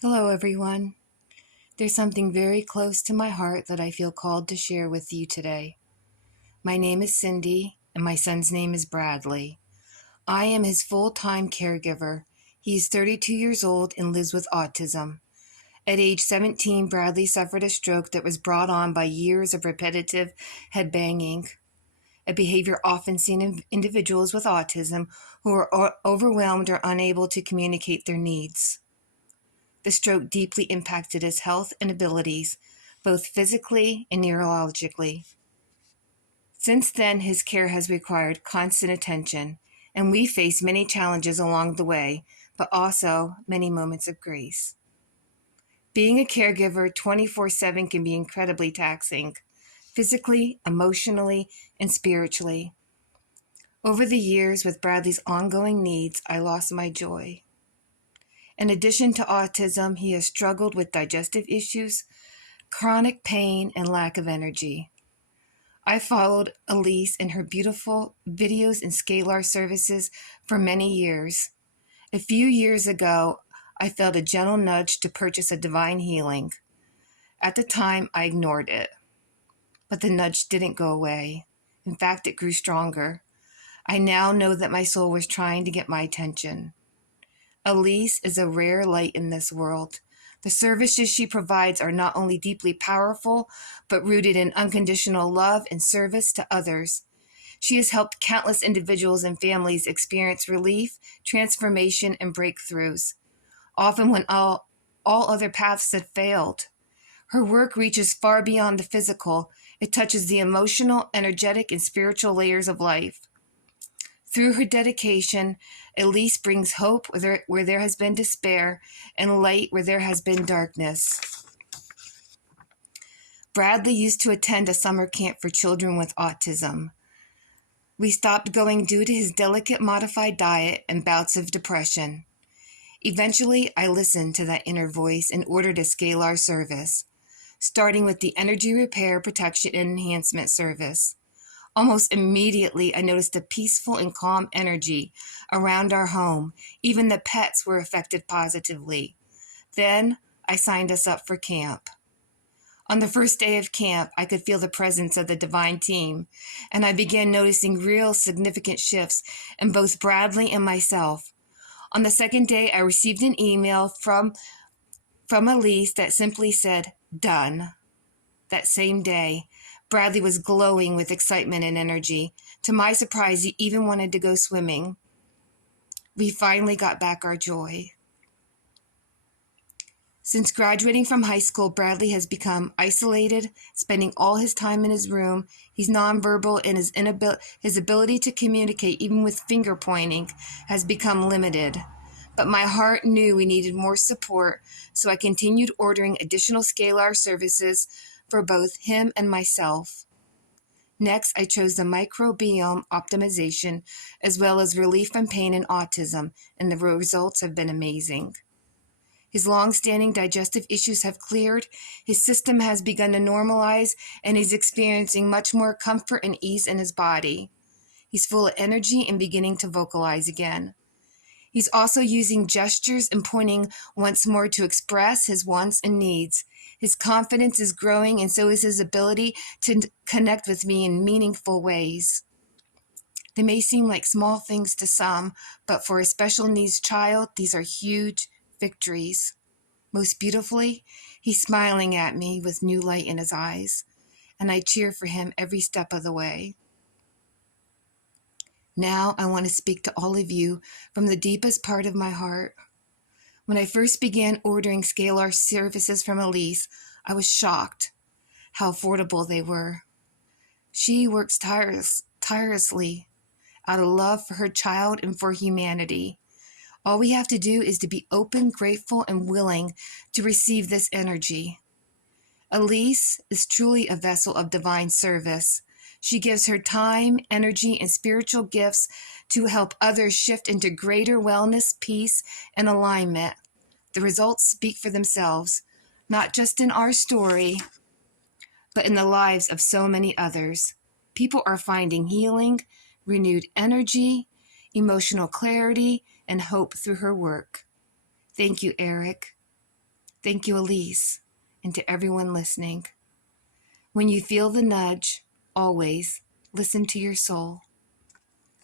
Hello, everyone. There's something very close to my heart that I feel called to share with you today. My name is Cindy, and my son's name is Bradley. I am his full-time caregiver. He is 32 years old and lives with autism. At age 17, Bradley suffered a stroke that was brought on by years of repetitive head banging, a behavior often seen in individuals with autism who are overwhelmed or unable to communicate their needs. The stroke deeply impacted his health and abilities, both physically and neurologically. Since then, his care has required constant attention, and we face many challenges along the way, but also many moments of grace. Being a caregiver 24/7 can be incredibly taxing, physically, emotionally, and spiritually. Over the years, with Bradley's ongoing needs, I lost my joy. In addition to autism, he has struggled with digestive issues, chronic pain, and lack of energy. I followed Elise in her beautiful videos and Scalar services for many years. A few years ago, I felt a gentle nudge to purchase a divine healing. At the time, I ignored it. But the nudge didn't go away. In fact, it grew stronger. I now know that my soul was trying to get my attention. Elise is a rare light in this world. The services she provides are not only deeply powerful, but rooted in unconditional love and service to others. She has helped countless individuals and families experience relief, transformation, and breakthroughs, often when all other paths have failed. Her work reaches far beyond the physical. It touches the emotional, energetic, and spiritual layers of life. Through her dedication, Elise brings hope where there has been despair and light where there has been darkness. Bradley used to attend a summer camp for children with autism. We stopped going due to his delicate modified diet and bouts of depression. Eventually, I listened to that inner voice and ordered a Scalar service, starting with the energy repair, protection, and enhancement service. Almost immediately, I noticed a peaceful and calm energy around our home. Even the pets were affected positively. Then, I signed us up for camp. On the first day of camp, I could feel the presence of the divine team, and I began noticing real significant shifts in both Bradley and myself. On the second day, I received an email from Elise that simply said, "Done." That same day, Bradley was glowing with excitement and energy. To my surprise, he even wanted to go swimming. We finally got back our joy. Since graduating from high school, Bradley has become isolated, spending all his time in his room. He's nonverbal, and his ability to communicate, even with finger pointing, has become limited. But my heart knew we needed more support, so I continued ordering additional Scalar services for both him and myself. Next, I chose the microbiome optimization, as well as relief from pain and autism, and the results have been amazing. His long-standing digestive issues have cleared, his system has begun to normalize, and he's experiencing much more comfort and ease in his body. He's full of energy and beginning to vocalize again. He's also using gestures and pointing once more to express his wants and needs. His confidence is growing, and so is his ability to connect with me in meaningful ways. They may seem like small things to some, but for a special needs child, these are huge victories. Most beautifully, he's smiling at me with new light in his eyes, and I cheer for him every step of the way. Now I want to speak to all of you from the deepest part of my heart. When I first began ordering Scalar services from Elise, I was shocked how affordable they were. She works tirelessly out of love for her child and for humanity. All we have to do is to be open, grateful, and willing to receive this energy. Elise is truly a vessel of divine service. She gives her time, energy, and spiritual gifts to help others shift into greater wellness, peace, and alignment. The results speak for themselves, not just in our story, but in the lives of so many others. People are finding healing, renewed energy, emotional clarity, and hope through her work. Thank you, Eric. Thank you, Elise, and to everyone listening. When you feel the nudge, always listen to your soul.